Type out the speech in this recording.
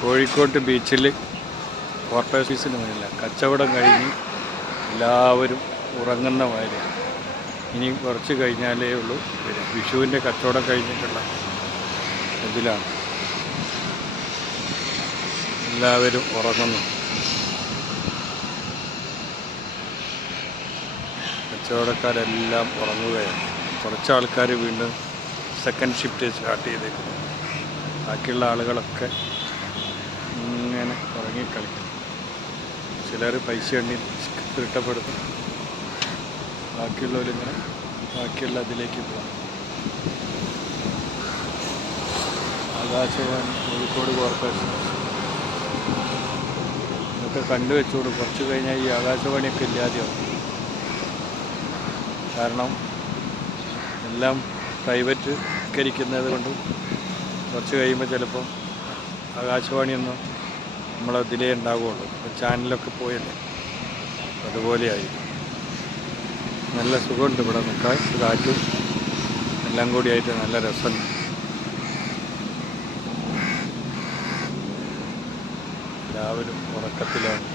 കോഴിക്കോട്ട് ബീച്ചിൽ കോർപ്പറേഷൻ ഓഫീസിന് മുന്നില്ല കച്ചവടം കഴിഞ്ഞ് എല്ലാവരും ഉറങ്ങുന്ന മാതിരിയാണ്. ഇനി കുറച്ച് കഴിഞ്ഞാലേ ഉള്ളൂ വിഷുവിൻ്റെ കച്ചവടം കഴിഞ്ഞിട്ടുള്ള ഇതിലാണ് എല്ലാവരും ഉറങ്ങുന്നു. കച്ചവടക്കാരെല്ലാം ഉറങ്ങുകയാണ്. കുറച്ച് ആൾക്കാർ വീണ്ടും സെക്കൻഡ് ഷിഫ്റ്റ് സ്റ്റാർട്ട് ചെയ്തേക്കുന്നു. ബാക്കിയുള്ള ആളുകളൊക്കെ ഇങ്ങനെ ഉറങ്ങിക്കളിക്കും. ചിലർ പൈസ എണ്ണി തിട്ടപ്പെടുത്തും, ബാക്കിയുള്ളവരിങ്ങനെ ബാക്കിയുള്ള അതിലേക്ക് പോകാം. ആകാശവാണി കോഴിക്കോട് കോർപ്പറേഷൻ ഇതൊക്കെ കണ്ടുവെച്ചോടും. കുറച്ച് കഴിഞ്ഞാൽ ഈ ആകാശവാണിയൊക്കെ ഇല്ലാതെയാവും. കാരണം എല്ലാം പ്രൈവറ്റ്വൽക്കരിക്കുന്നത് കൊണ്ടും കുറച്ച് കഴിയുമ്പോൾ ചിലപ്പം ആകാശവാണിയൊന്നും നമ്മളതിലേ ഉണ്ടാവുകയുള്ളൂ. ചാനലൊക്കെ പോയല്ലേ, അതുപോലെയായിരിക്കും. നല്ല സുഖമുണ്ട് ഇവിടെ നിൽക്കാൻ, കാറ്റും എല്ലാം കൂടിയായിട്ട് നല്ല രസമുണ്ട്. എല്ലാവരും ഉറക്കത്തിലാണ്.